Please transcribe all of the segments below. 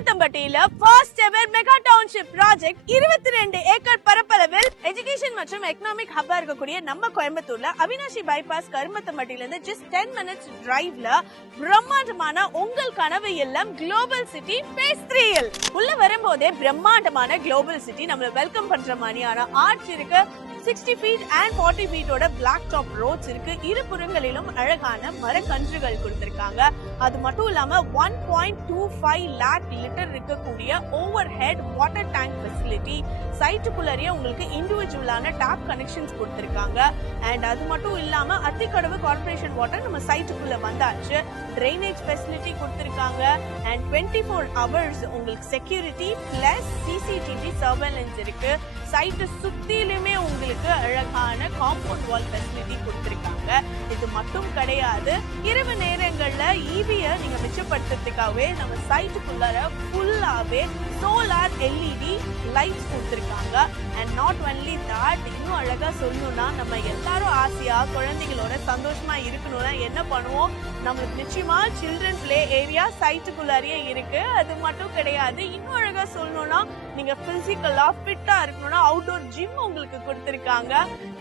கருமத்தம்பட்டியில first ever mega township project 22 acre பரப்பளவில் education மற்றும் economic ஹப்பா இருக்கக்கூடிய நம்ம கோயம்புத்தூர்ல அவினாஷி பைபாஸ் கருமத்தம்பட்டியில இருந்து ஜஸ்ட் 10 மினிட்ஸ் டிரைவ்ல பிரம்மாண்டமான உங்கள் கனவு இல்லம் குளோபல் சிட்டி ஃபேஸ் 3 உள்ள வரும்போதே பிரம்மாண்டமான குளோபல் சிட்டி நம்மள வெல்கம் பண்ற மாதிரியான ஆர்ச் இருக்கு. 60 feet and 40 feet ஓட பிளாக் டாப் ரோட்ஸ் இருக்கு. இருபுறங்களிலும் அழகான மரக்கன்றுகள் கொடுத்திருக்காங்க. அது மட்டும் இல்லாம 1.25 lakh லிட்டர் இருக்கக்கூடிய overhead water tank facility. சைட்டுக்குள்ளேயே உங்களுக்கு இண்டிவிஜுவலான டேப் கனெக்ஷன்ஸ் கொடுத்திருக்காங்க. அண்ட் அது மட்டும் இல்லாம அத்திக்கடவு கார்பரேஷன் வாட்டர் நம்ம சைட்டுக்குள்ள வந்தாச்சு. ட்ரைனேஜ் ஃபெசிலிட்டி கொடுத்திருக்காங்க. அண்ட் 24 hours உங்களுக்கு செக்யூரிட்டி பிளஸ் சிசிடிவி சர்வேலன்ஸ் இருக்கு. சைட்டு சுத்திலுமே உங்களுக்கு அழகான காம்பவுண்ட் வால் ஃபெசிலிட்டி கொடுத்திருக்காங்க. இது மட்டும் கிடையாது, இரவு நேரங்கள்ல ஈவியை நீங்க மிச்சப்படுத்துறதுக்காகவே நம்ம சைட்டுக்குள்ளார ஃபுல்லாவே சோலார் எல்இடி லைட்ஸ் கொடுத்திருக்காங்க. அண்ட் நாட் ஒன்லி தட், இன்னும் அழகா சொல்லணும்னா நம்ம எல்லாரும் ஆசையா குழந்தைகளோட சந்தோஷமா இருக்கணும்னா என்ன பண்ணுவோம், நம்மளுக்கு நிச்சயமா சில்ட்ரன் பிளே ஏரியா சைட்டுக்குள்ளாரியே இருக்கு. அது மட்டும் கிடையாது, இன்னும் அழகா சொல்லணும்னா நீங்க பிசிக்கலா ஃபிட்டா இருக்கணும்னா அவுட்டோர் ஜிம் உங்களுக்கு கொடுத்திருக்காங்க.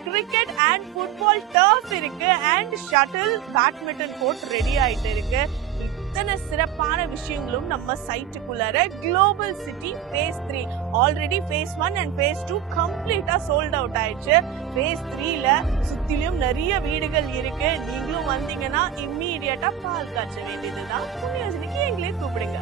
கிரிக்கெட் அண்ட் ஃபுட்பால் டர்ஃப் இருக்கு. And shuttle badminton court ready ஆயிட்டு இருக்கு. இத்தனை சிறப்பான விஷயங்களும் நம்ம சைட்டுக்குள்ளார global city phase 3 already phase 1 and phase 2 கம்ப்ளீட்டா சோல்ட் அவுட் ஆயிடுச்சு. ஃபேஸ் 3ல சுத்திலும் நிறைய வீடுகள் இருக்கு. நீங்களும் வந்தீங்கன்னா இம்மீடியட்டா பால் காய்ச்ச வேண்டியதுதான். புண்ணியோஜனைக்கு எங்களே கூப்பிடுங்க.